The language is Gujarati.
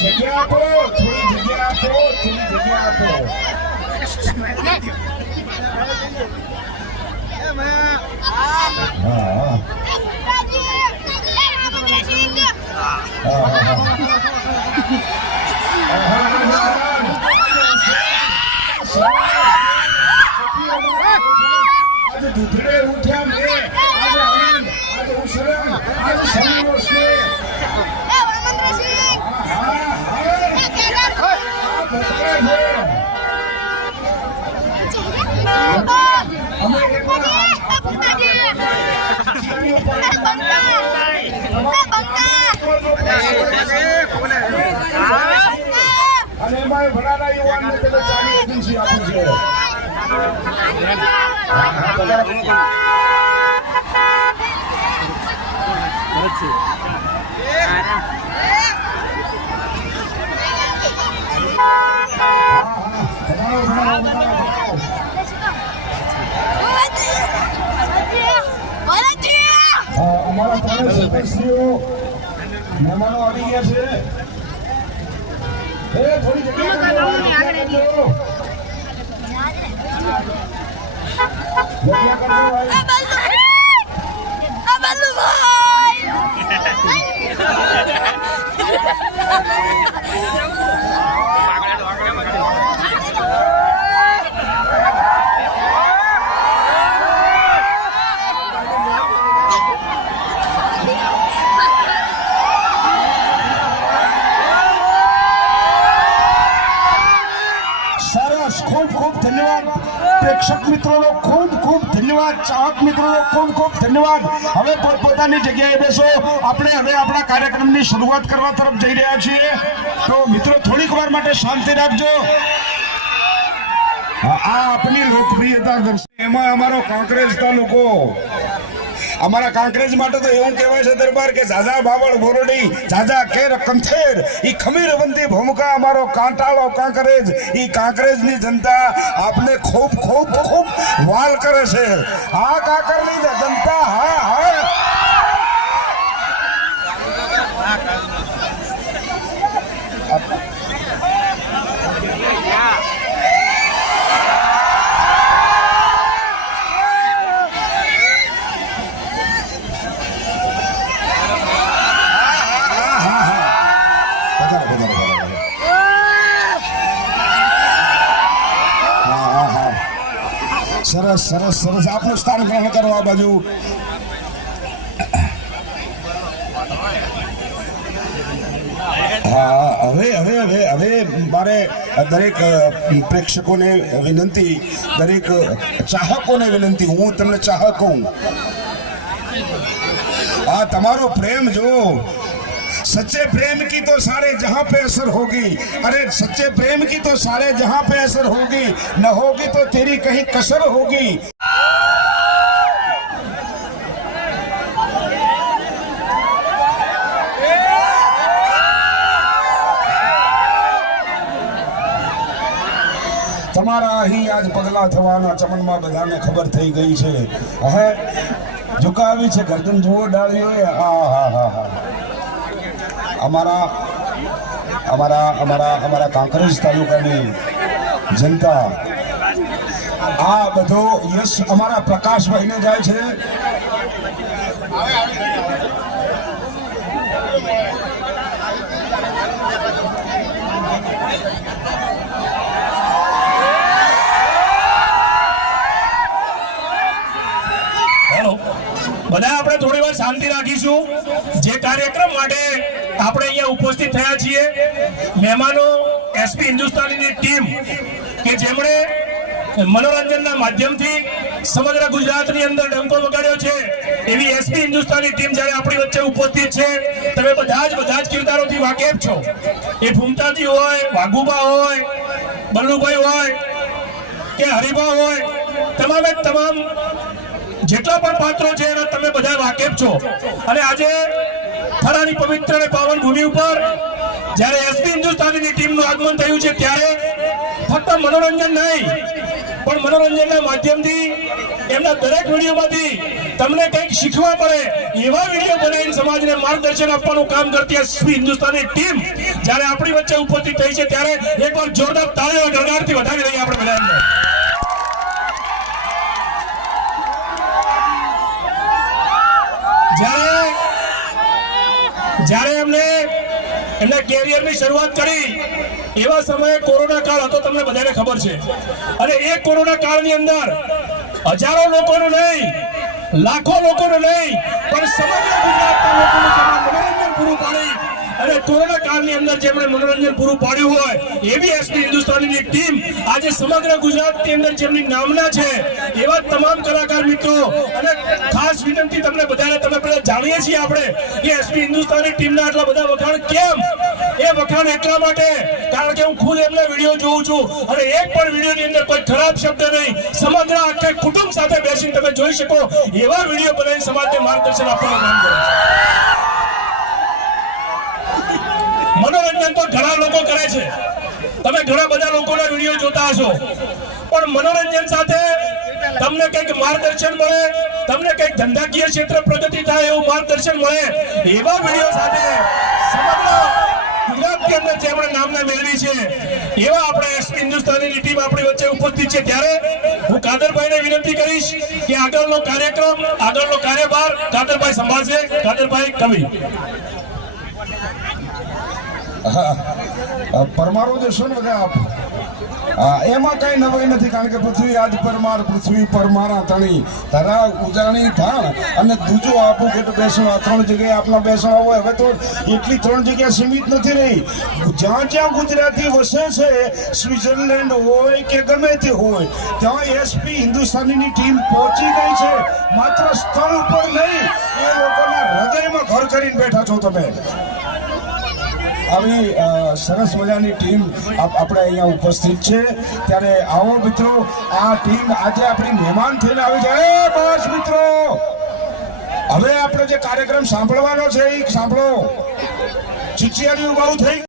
જગ્યા આપો, થોડી જગ્યા આપો, થોડી જગ્યા આપો. આજે દૂધડે ઉઠ્યા મેં, આજે આનંદ, આજે ઉસરણ, આજે સમયનો સ્નેહ. અને એમાં ભણાના યુવાનને પેલો ચાલી એજન્સી આપી છે. અમારા ત્રણેય સરપંચશ્રીઓ મહેમાનો આવી ગયા છે. થોડી જગ્યા ખૂબ ધન્યવાદ. પ્રેક્ષક મિત્રોનો ખૂબ ખૂબ ધન્યવાદ. ચાહક મિત્રોનો ખૂબ ખૂબ ધન્યવાદ. હવે પોતાની જગ્યાએ બેસો. આપણે હવે આપણા કાર્યક્રમની શરૂઆત કરવા તરફ જઈ રહ્યા છીએ. તો મિત્રો થોડીક વાર માટે શાંતિ રાખજો. આ આપણી લોકપ્રિયતા દર્શાવે. એમાં અમારો કાંકરેજ તાલુકો, અમારા કાંકરેજ માટે તો એવું કહેવાય છે દરબાર કે ઝાઝા બાવળ બોરડી ઝાઝા કેર કંથેર ઈ ખમીર વંદી ભૂમકા અમારો કાંટાળો કાંકરેજ. ઈ કાંકરેજની જનતા આપને ખૂબ ખૂબ ખૂબ વાલ કરે છે. આ કાંકરની જનતા હા હા સરસ સરસ સરસ. આપનું સ્થાન ગ્રહણ કરો આ બાજુ. હા હવે હવે હવે હવે મારે દરેક પ્રેક્ષકોને વિનંતી, દરેક ચાહકોને વિનંતી, હું તમને ચાહક કહું, આ તમારો પ્રેમ જો सच्चे प्रेम की तो सारे जहां पे असर होगी. अरे सच्चे प्रेम की तो सारे जहां पे असर होगी, न होगी तो तेरी कहीं कसर होगी. તમારા અહીં આજ પગલા થવાના ચમનમાં બધાને ખબર થઈ ગઈ છે. હે ઝુકાવી છે ગરદન જુઓ ડાળીઓ. હા હા હા હા. અમારા અમારા અમારા અમારા કાંકરેજ તાલુકાની જનતા, આ બધો યશ અમારા પ્રકાશભાઈને જાય છે. બધા આપણે થોડી વાર શાંતિ રાખીશું. જે કાર્યક્રમ માટે આપણે અહીંયા ઉપસ્થિત થયા છીએ, મહેમાનો એસપી હિન્દુસ્તાનીની ટીમ કે જેમણે મનોરંજનના માધ્યમથી સમગ્ર ગુજરાતની અંદર ડંકો વગાડ્યો છે, એવી એસપી હિન્દુસ્તાની ટીમ જ્યારે આપણી વચ્ચે ઉપસ્થિત છે. તમે બધા જ કિરદારોથી વાકેફ છો. એ ફૂમતાજી હોય, વાઘુબા હોય, બલ્લુભાઈ હોય કે હરિભા હોય, તમામે તમામ જેટલા પણ પાત્રો છે એના તમે બધા વાકેફ છો. અને આજે થરાની પવિત્ર અને પાવન ભૂમિ ઉપર જ્યારે એસપી હિન્દુસ્તાનીની ટીમનું આગમન થયું છે ત્યારે ફક્ત મનોરંજન નહીં પણ મનોરંજનના માધ્યમથી એમના દરેક વિડીયોમાંથી તમને કંઈક શીખવા પડે એવા વિડીયો બનાવીને સમાજને માર્ગદર્શન આપવાનું કામ કરતી એસપી હિન્દુસ્તાની ટીમ જ્યારે આપણી વચ્ચે ઉપસ્થિત થઈ છે ત્યારે એકવાર જોરદાર તાળીઓ ગણગાટથી વધાવી દઈએ આપણે બધાને. જ્યારે એમને એમના કેરિયરની શરૂઆત કરી એવા સમયે કોરોના કાળ હતો, તમને બધાને ખબર છે. અને એ કોરોના કાળની અંદર હજારો લોકોનું નહીં, લાખો લોકોનું નહીં, પણ સમગ્ર ગુજરાતના લોકોનું મનોરંજન પૂરું પાડી અને કોરોના કાળની અંદર જેમણે મનોરંજન પૂરું પાડ્યું હોય એવી એસપી હિન્દુસ્તાનીની ટીમ આજે સમગ્ર ગુજરાતની અંદર જેમની નામના છે એવા તમામ કલાકાર મિત્રો અને ખાસ વિનંતી તમને બધાને, તમે બધા જાણીએ છીએ આપણે કે એસપી હિન્દુસ્તાની ટીમના આટલા બધા વખાણ કેમ? એ વખાણ એટલા માટે કારણ કે હું ખુદ એમના વિડીયો જોઉં છું અને એક પણ વિડીયોની અંદર કોઈ ખરાબ શબ્દ નહીં, સમગ્ર આખા કુટુંબ સાથે બેસીને તમે જોઈ શકો એવા વિડીયો બનાવીને સમાજને માર્ગદર્શન આપવાનું કામ કરે છે. મનોરંજન તો ઘણા લોકો કરે છે, તમે ઘણા બધા લોકોના વિડીયો જોતા હશો, પણ મનોરંજન સાથે તમને કંઈક માર્ગદર્શન મળે, તમને કંઈક ધંધાકીય ક્ષેત્ર પ્રગતિ થાય એવું માર્ગદર્શન મળે એવા વિડીયો સાથે સમગ્ર ગુજરાતની અંદર જેમણે નામના મેળવી છે એવા આપણે એસપી હિન્દુસ્તાનીની ટીમ આપણી વચ્ચે ઉપસ્થિત છે. ત્યારે હું કાદરભાઈને વિનંતી કરીશ કે આગળનો કાર્યક્રમ, આગળનો કાર્યભાર કાદરભાઈ સંભાળશે. કાદરભાઈ કવિ. પરમારો દેશો ને બધા આપ એમાં કઈ નવાઈ નથી કારણ કે પૃથ્વી આજ પરમાર, પૃથ્વી પરમારા તણી ધરા ઉજાણી થાણ અને દૂજો આપું કે બેસવા, 3 જગ્યાએ આપણા બેસવા હોય. હવે તો એટલી 3 જગ્યા સીમિત નથી રહી, જ્યાં જ્યાં ગુજરાતી વસે છે, સ્વિટ્ઝરલેન્ડ હોય કે ગમે તે હોય ત્યાં એસપી હિન્દુસ્તાનીની ટીમ પહોંચી ગઈ છે. માત્ર સ્થળ ઉપર નહીં, એ લોકોના હૃદયમાં ઘર કરીને બેઠા છો તમે. આવી સરસ મજાની ટીમ આપણે અહીંયા ઉપસ્થિત છે. ત્યારે આવો મિત્રો, આ ટીમ આજે આપણી મહેમાન થઈને આવી જાય. બસ મિત્રો, હવે આપણે જે કાર્યક્રમ સાંભળવાનો છે એ સાંભળો. ચીચિયારીઓ બહુ થઈ